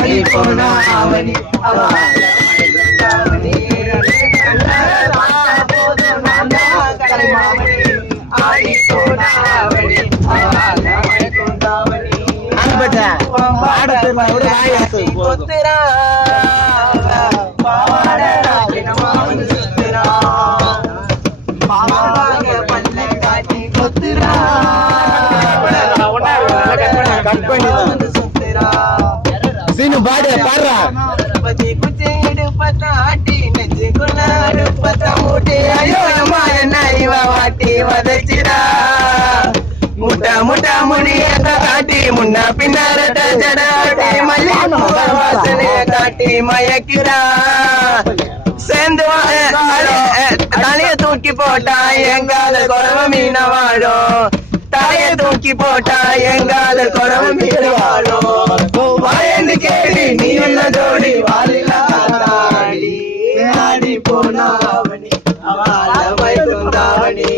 ஆடி போனாவணி அவனி போதும் கலைமாமணி ஆடி போனாவணி கொத்துரா பாவாட சுத்துரா பல்ல காட்டி கொத்துரா சுத்துரா சீனு பாடு பாடுறா குச்சி இடுப்பத்தாட்டி நெஞ்சுக்குள்ள அடுப்பத்த மூட்டி ஐயோ அம்மா என்ன இவ வாட்டி வதச்சிரா முட்டா முட்டா முடிய காட்டி முன்ன பின்னாரட்ட ஜடாட்டி மல்லிகைய காட்டி மயக்கிறா சேர்ந்து தலைய தூக்கி போட்டா எங்கால குறவ மீன வாழும் தலைய தூக்கி போட்டா எங்கால குறவ மீன வாழும் வாயன்னு கேள்வி நீ உள்ள ஜோடி வாலிலாடி ஆடி போனாவணி அவளை வைத்தாவணி